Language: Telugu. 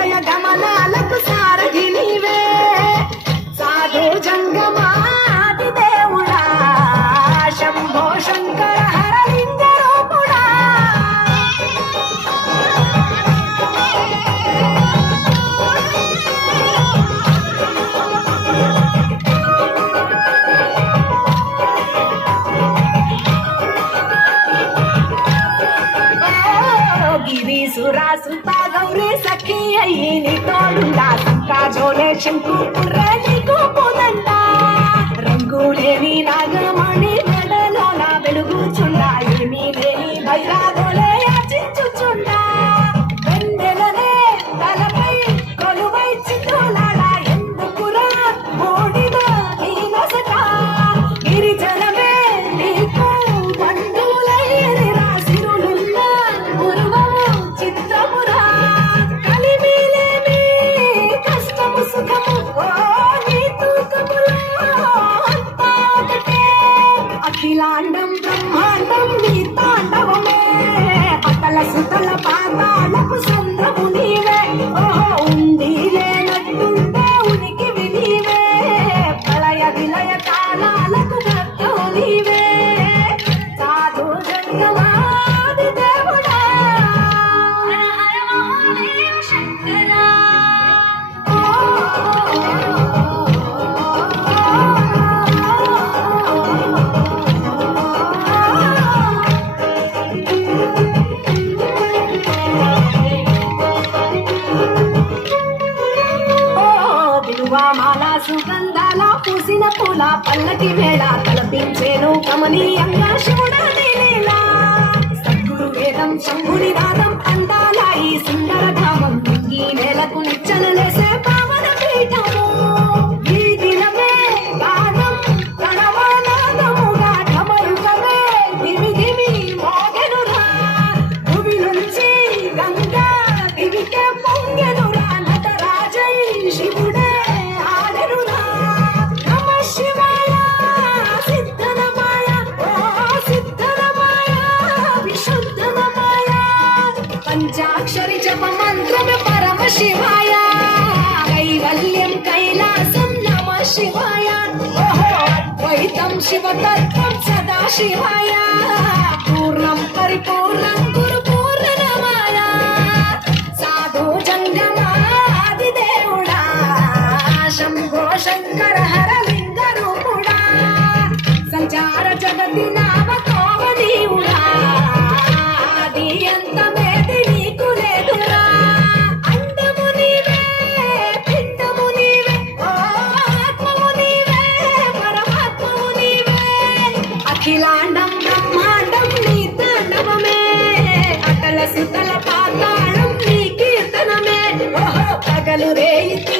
లయ గమనాలకు సారథి నీవే సాధు జంగమాది దేవుడా శంభో శంకర హరలింగ రూపుడా గిరీసురాసుతా గౌరీ సఖీ అయ్యి నీ తోడుండా సంకాజోలే శంకు పుర్రే నీకు పోదండా రంగులేని నాగమణి మెడలో నా వెలుగుచుండా ఏమీ లేని భైరాగోలే యాచించుచుండా వెన్నెలనే తలపై కొలువై చిత్రులాడా ఎందుకురా బూడిద నీ నొసట గిరిజనమే నీకు బంధువులయ్యని రాసిరులున్న ఉరువము చిత్రమురా కలిమిలేమి కష్టము సుఖము ఓ నీ తూకములో అంతా ఒకటే అఖిలాండం బ్రహ్మాండం నీ తాండవమే అతల సుతల పాతాళపు సంద్రము నీవే ఓహో ఉంది లేనట్టుంటే ఉనికివి నీవే ప్రళయ విలయ కాలాలకు భక్తవు నీవే సాధు జంగమాది దేవుడా హర హర మహాదేవ శంకరా విలువమాల సుగంధాల పూసిన పూల పల్లకి వేళ తలపించేను కమనీయంగా శివుడాది లీలా సద్గురు వేదం శంభుని నాదం అందాల ఈ సుందర ధామం ఈ నేలకు నిచ్చనలేసే పావన పీఠము ఈ దినమే గానం ప్రణవనాదముగా ఢమరుకమే దివి దివి మోగెనురా భువి నుంచి గంగా దివికే పొంగెనురా నటరాజై శివుడే ఆడెనురా నమ శివాయ సిద్ధనమాయ ఓ సిద్ధనమాయ విశుద్ధనమాయ పంచాక్షరి జప మంత్రమే పరమ శివాయ కైవల్యం కైలాసం నమ శివాయ ఓహో అద్వైతం శివతత్వం సదా శివాయ పూర్ణం పరిపూర్ణం గురు పూర్ణమాయ సాధు జంగమాది దేవుడా శంభో శంకర హరలింగ రూపుడా సంచార జగతి నామకోవ నీవుడా ఆది అంతమేది నీకు లేదురా అండము నీవే పిండము నీవే ఓ ఆత్మము నీవే పరమాత్మము నీవే అఖిలాండం బ్రహ్మాండం నీ తాండవమే అతల సుతల పాతాళం నీ కీర్తనమే ఓహో పగలు రేయి